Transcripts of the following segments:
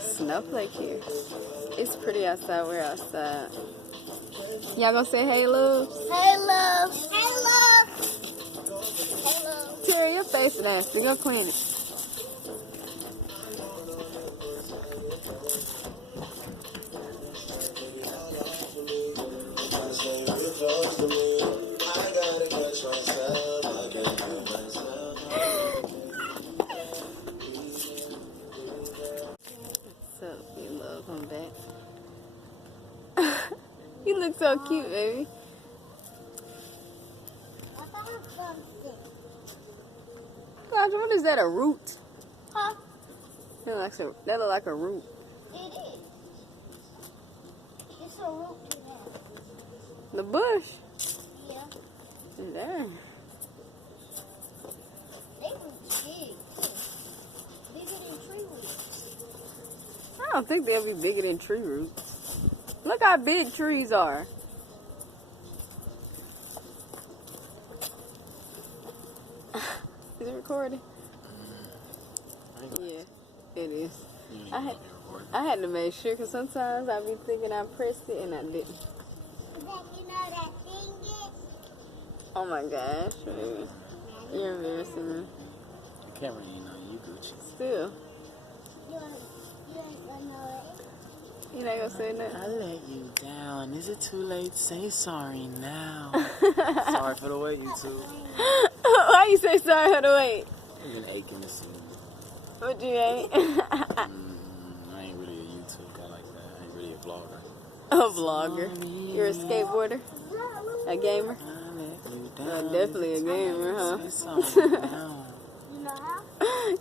Snowflake here. It's pretty outside. We're outside. Y'all gonna say hey, love? Hey, love. Hey, love. Hey, love. Terry, your face is nasty. Go clean it. What's up, you love? I'm back. You look so cute, baby. Gosh, what is that, a root? Huh? That look like a root. It is. It's a root to that. The bush? Yeah. There. They were big. Bigger than tree roots. I don't think they'll be bigger than tree roots. Look how big trees are. Is it recording? Yeah, it is. I had to make sure because sometimes I be thinking I pressed it and I didn't. You know that thing is? Oh my gosh, baby. You're embarrassing me. The camera ain't on you, Gucci. Still. You ain't gonna know it. You not gonna say nothing? I let you down. Is it too late? Say sorry now. Sorry for the wait, YouTube. Why you say sorry for the wait? I've been aching to see you. What you ain't? I ain't really a YouTube guy like that. I ain't really a vlogger. A vlogger. You're a skateboarder? A gamer? Definitely a gamer, huh? Say sorry now. You know how?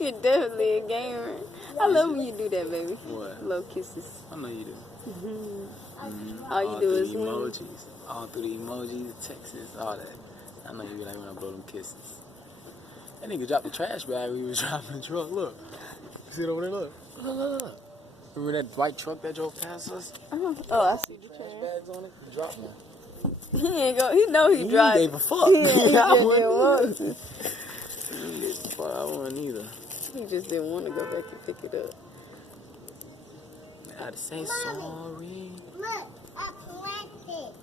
You're definitely a gamer. I love when you do that, baby. What? Little kisses. I know you do. All you do is through the win. emojis. All through the emojis, texts, all that. I know you like when I blow them kisses. That nigga dropped the trash bag when he was driving the truck. Look. You see it over there? Look. Look. Remember that white truck that drove past us? Oh, I see the Trash trash. bags on it? He dropped one. He ain't go. He know he drive. He gave a fuck. He I didn't want to. I wouldn't either. He just didn't want to go back and pick it up. I had to say sorry. Look, I planted.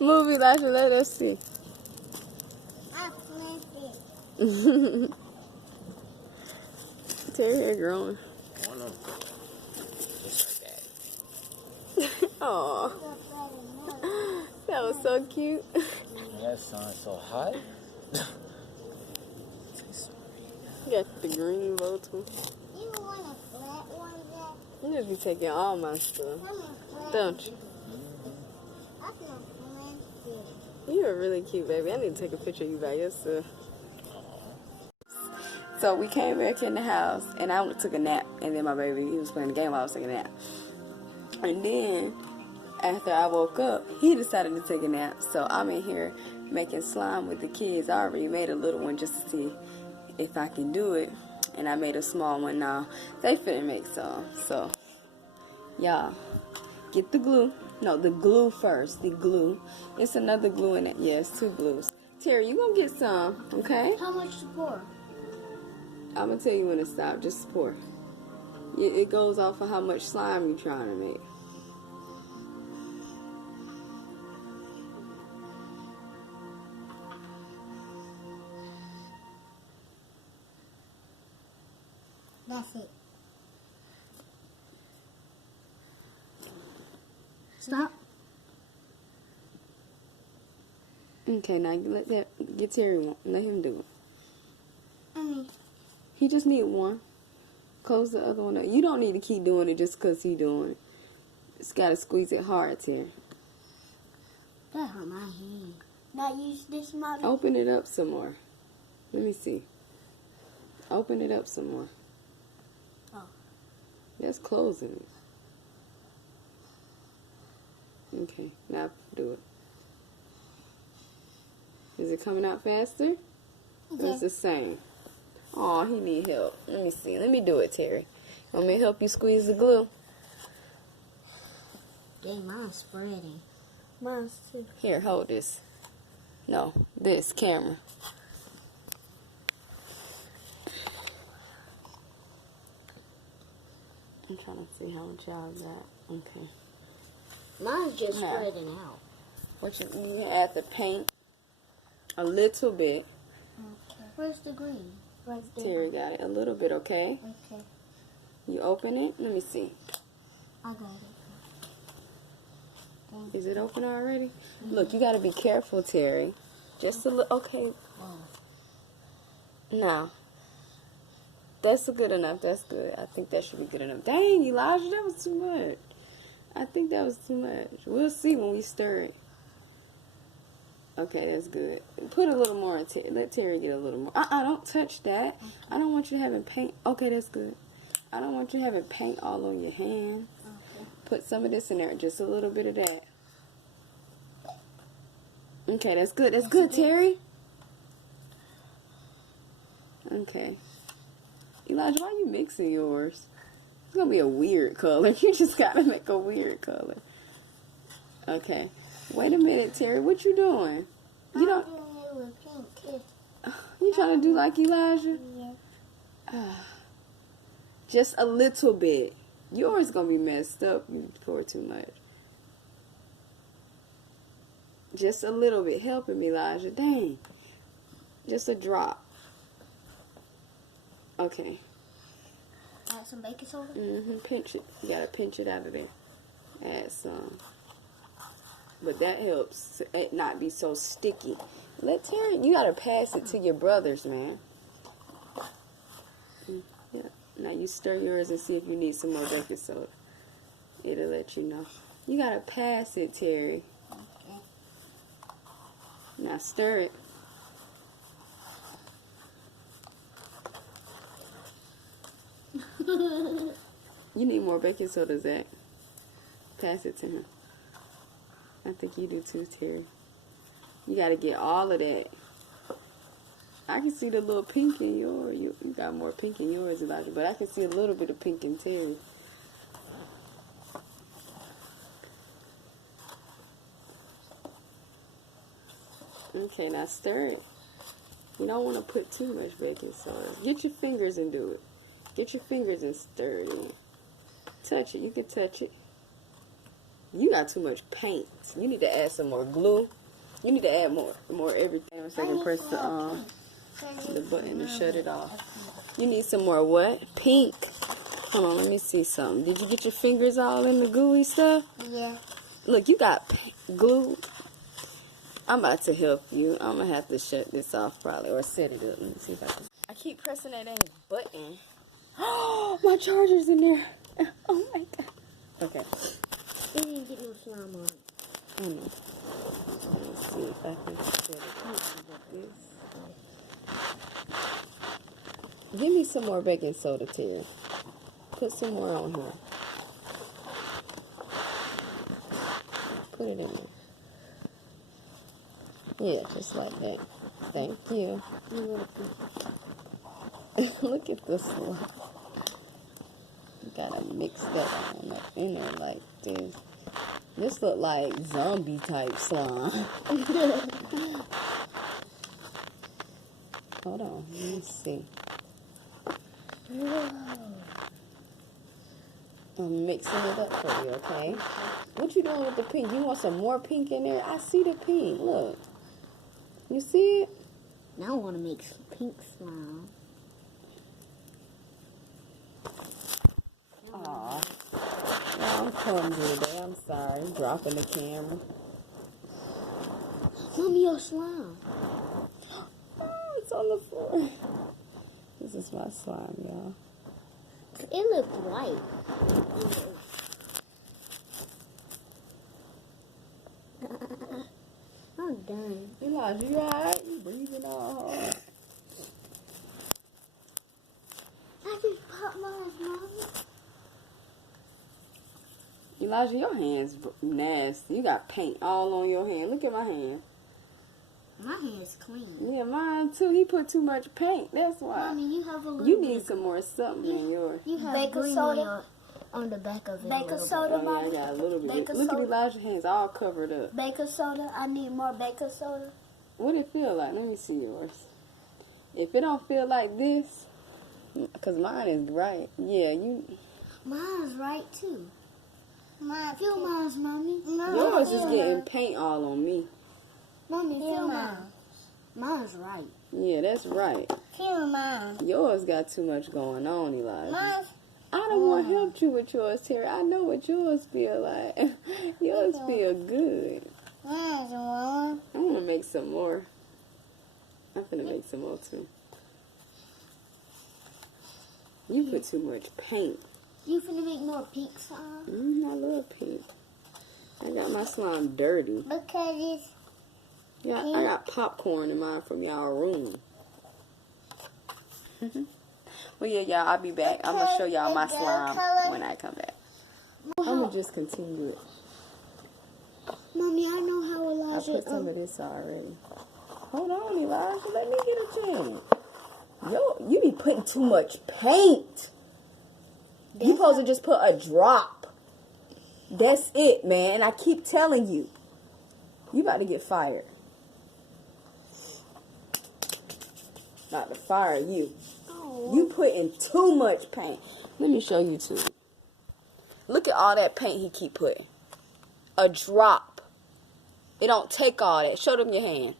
Movie, Lasha, let us see. I planted. Terry hair growing. One of them. Just like that. Aw, that was so cute. That sounds so hot. Say sorry. You got the green bow too. You want a flat one, Jack? You just be taking all my stuff, I'm a flat. don't you? I'm a planted. You're really cute, baby. I need to take a picture of you by yourself. So we came back in the house, and I took a nap, and then my baby, he was playing the game while I was taking a nap. And then, after I woke up, he decided to take a nap. So I'm in here making slime with the kids. I already made a little one just to see if I can do it. And I made a small one now. They finna make some. So, y'all, get the glue. No, the glue first. The glue. It's another glue in it. Yes, 2 glues. Terry, you gonna get some, okay? How much to pour? I'm gonna tell you when to stop. Just pour. It goes off of how much slime you're trying to make. That's it. Stop. Okay, now you get Terry one. Let him do it. Mm. He just need one. Close the other one up. You don't need to keep doing it just because he doing it. Just gotta squeeze it hard, Terry. That hurt my hand. Now use this model. Open it up some more. Let me see. Open it up some more. Oh. That's closing it. Okay, now do it. Is it coming out faster? Okay. Or it's the same? Oh, he need help. Let me see. Let me do it, Terry. Want me to help you squeeze the glue? Dang, mine's spreading. Mine's too. Here, hold this. No, this camera. I'm trying to see how much y'all got. Okay. Mine's just Yeah. spreading out. What you add the paint a little bit. Okay. Where's the green? Right there. Terry got it a little bit, okay? Okay. You open it. Let me see. I got it. Is it open already? Mm-hmm. Look, you got to be careful, Terry. Just a little. Okay. Now. That's good enough. That's good. I think that should be good enough. Dang, Elijah, that was too much. I think that was too much. We'll see when we stir it. Okay, that's good. Put a little more in let Terry get a little more. Don't touch that. Okay. I don't want you having paint. Okay, that's good. I don't want you having paint all on your hands. Okay. Put some of this in there. Just a little bit of that. Okay, that's good. That's good, Terry. Okay. Elijah, why are you mixing yours? It's going to be a weird color. You just got to make a weird color. Okay. Wait a minute, Terry. What you doing? You don't... I'm doing it with pink. You trying to do like Elijah? Yeah. Just a little bit. Yours going to be messed up. You pour too much. Just a little bit. Help him, Elijah. Dang. Just a drop. Okay. Add some baking soda? Pinch it. You gotta pinch it out of there. Add some. But that helps it not be so sticky. Let Terry, you gotta pass it to your brothers, man. Yeah. Now you stir yours and see if you need some more baking soda. It'll let you know. You gotta pass it, Terry. Okay. Now stir it. You need more baking soda, Zach. Pass it to him. I think you do too, Terry. You gotta get all of that. I can see the little pink in yours. You got more pink in yours, Elijah, but I can see a little bit of pink in Terry. Okay, now stir it. You don't want to put too much baking soda. Get your fingers and do it. Get your fingers and stir it in. Touch it. You can touch it. You got too much paint. You need to add some more glue. You need to add more everything. So I can press the button to shut it off. You need some more what? Pink. Hold on, let me see something. Did you get your fingers all in the gooey stuff? Yeah. Look, you got glue. I'm about to help you. I'm going to have to shut this off probably or set it up. Let me see if I can. I keep pressing that dang button. Oh, my charger's in there. Oh, my God. Okay. It didn't get no slime on it. Let me see if I can set it up like this. Give me some more baking soda, Terry. Put some more on here. Put it in there. Yeah, just like that. Thank you. You're welcome. Look at this one. You gotta mix that on up in there like this. This look like zombie type slime. Hold on, let me see. I'm mixing it up for you, okay? What you doing with the pink? You want some more pink in there? I see the pink. Look. You see it? Now I want to make some pink slime. Aw. No, I'm clumsy today. I'm sorry. I'm dropping the camera. Mommy, your slime. Oh, it's on the floor. This is my slime, y'all. It looks white. I'm done. Elijah, you alright? You breathing all hard. I just popped mine, Mommy. Elijah, your hand's nasty. You got paint all on your hand. Look at my hand. My hand's clean. Yeah, mine too. He put too much paint. That's why. Mommy, you have a little. You need some more something in yours. You have Baking green soda? on the back of it. Baking soda, Oh, yeah, I Mommy? got a little bit. Baking Look at soda? Elijah's hands all covered up. Baking soda? I need more baking soda. What it feel like? Let me see yours. If it don't feel like this, because mine is bright. Yeah, you. Mine's right too. Feel mine's, mommy. Yours is getting paint all on me. Mommy, feel mine. Mine's right. Yeah, that's right. Feel mine. Yours got too much going on, Elijah. Mine's. I don't want to help you with yours, Terry. I know what yours feel like. Yours feel good. Mine's one. I want to make some more. I'm finna make some more too. You put too much paint. You finna make more pink slime? I love pink. I got my slime dirty. Because it's... Yeah, I got popcorn in mine from y'all room. Well, yeah, y'all, I'll be back. I'm going to show y'all my slime when I come back. I'm going to just continue it. Mommy, I know how I Elijah... put some of this already. Hold on, Elijah. Let me get a chance. Yo, you be putting too much paint. You supposed to just put a drop. That's it, man. I keep telling you. You about to get fired. About to fire you. Oh. You putting too much paint. Let me show you too. Look at all that paint he keep putting. A drop. It don't take all that. Show them your hands.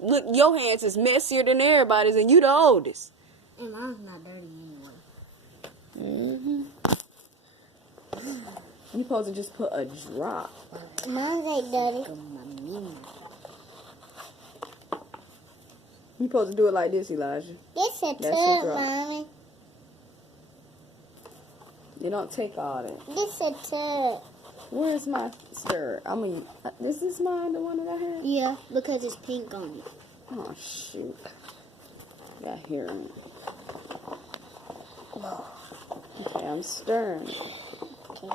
Look, your hands is messier than everybody's, and you the oldest. And mine's not dirty anyway. You supposed to just put a drop. Mine's ain't dirty. You supposed to do it like this, Elijah. This a That's your tub, drop. Mommy. You don't take all that. This a tub. Where's my stir? I mean, this is mine, the one that I have? Yeah, because it's pink on it. Oh, shoot. Got hair in it. Okay, I'm stirring. Okay.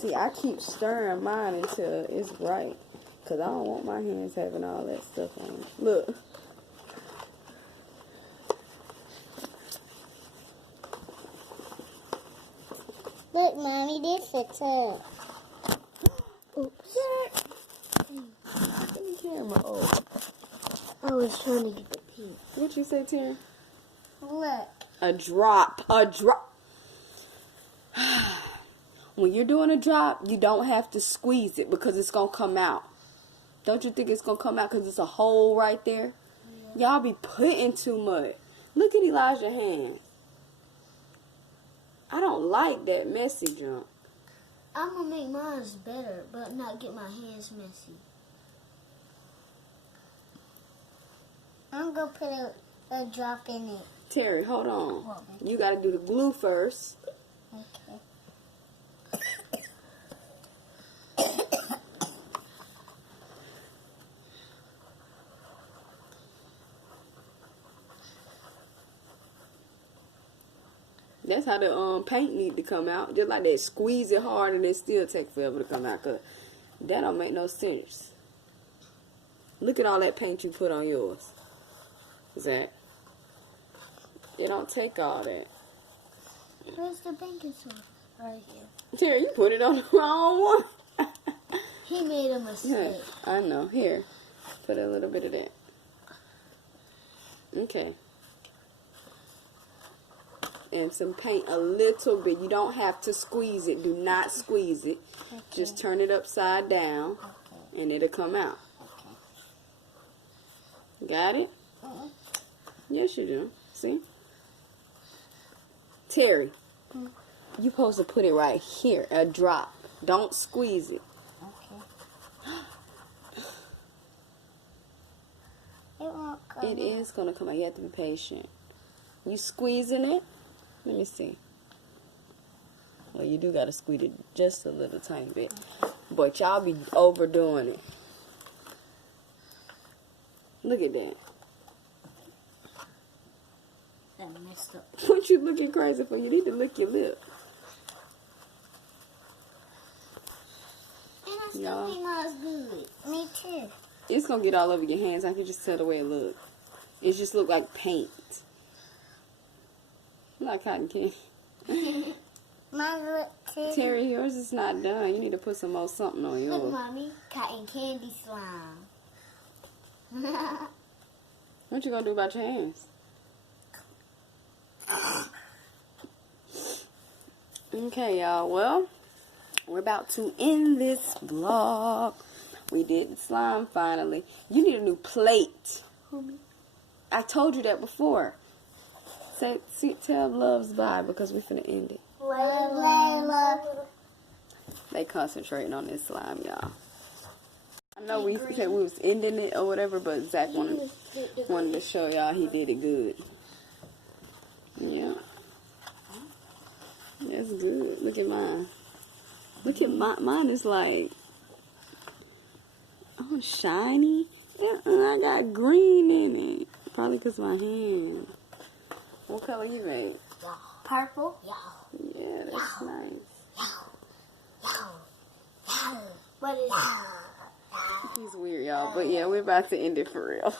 See, I keep stirring mine until it's right. Because I don't want my hands having all that stuff on it. Look. Look, Mommy, this a tub. Oops. Let me camera. Oh. I was trying to get the pink. What you say, Terry? Look. A drop. A drop. When you're doing a drop, you don't have to squeeze it because it's going to come out. Don't you think it's going to come out because it's a hole right there? Yeah. Y'all be putting too much. Look at Elijah's hands. I don't like that messy junk. I'm going to make mine better, but not get my hands messy. I'm going to put a drop in it. Terry, hold on. You got to do the glue first. Okay. That's how the paint need to come out. Just like that, squeeze it hard and it still take forever to come out. Cause that don't make no sense. Look at all that paint you put on yours. Zach. It don't take all that. Where's the baking soda? Right here. Terry, you put it on the wrong one. He made a mistake. Yeah, I know. Here. Put a little bit of that. Okay. And some paint, a little bit. You don't have to squeeze it. Do not squeeze it. Okay. Just turn it upside down, Okay. and it'll come out. Okay. Got it? Uh-huh. Yes, you do. See? Terry, you supposed to put it right here, a drop. Don't squeeze it. Okay. It won't come It is going to come out. You have to be patient. You squeezing it? Let me see. Well, you do got to squeeze it just a little tiny bit. But y'all be overdoing it. Look at that. That messed up. What you looking crazy for? You need to lick your lip. And I still Yeah. think mine's good. Me too. It's going to get all over your hands. I can just tell the way it looks. It just look like paint. Like cotton candy. Mine look too. Terry, yours is not done. You need to put some more something on Look, yours. Mommy. Cotton candy slime. What you going to do about your hands? Okay, y'all. Well, we're about to end this vlog. We did the slime finally. You need a new plate. I told you that before. Tell Loves bye because we're finna end it. They concentrating on this slime, y'all. I know we said we was ending it or whatever, but Zach wanted to show y'all he did it good. Yeah. That's good. Look at mine. Look at mine is like, oh, shiny. Yeah, I got green in it. Probably because my hand. What color you made? Purple. Yeah, that's nice. What is He's weird, y'all. But yeah, we're about to end it for real.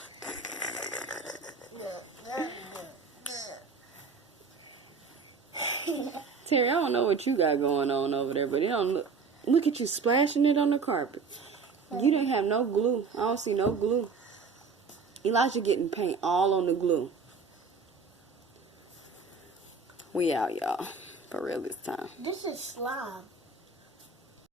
Terry, I don't know what you got going on over there, but it don't look at you splashing it on the carpet. You didn't have no glue. I don't see no glue. Elijah getting paint all on the glue. We out, y'all. For real this time. this? Is slime.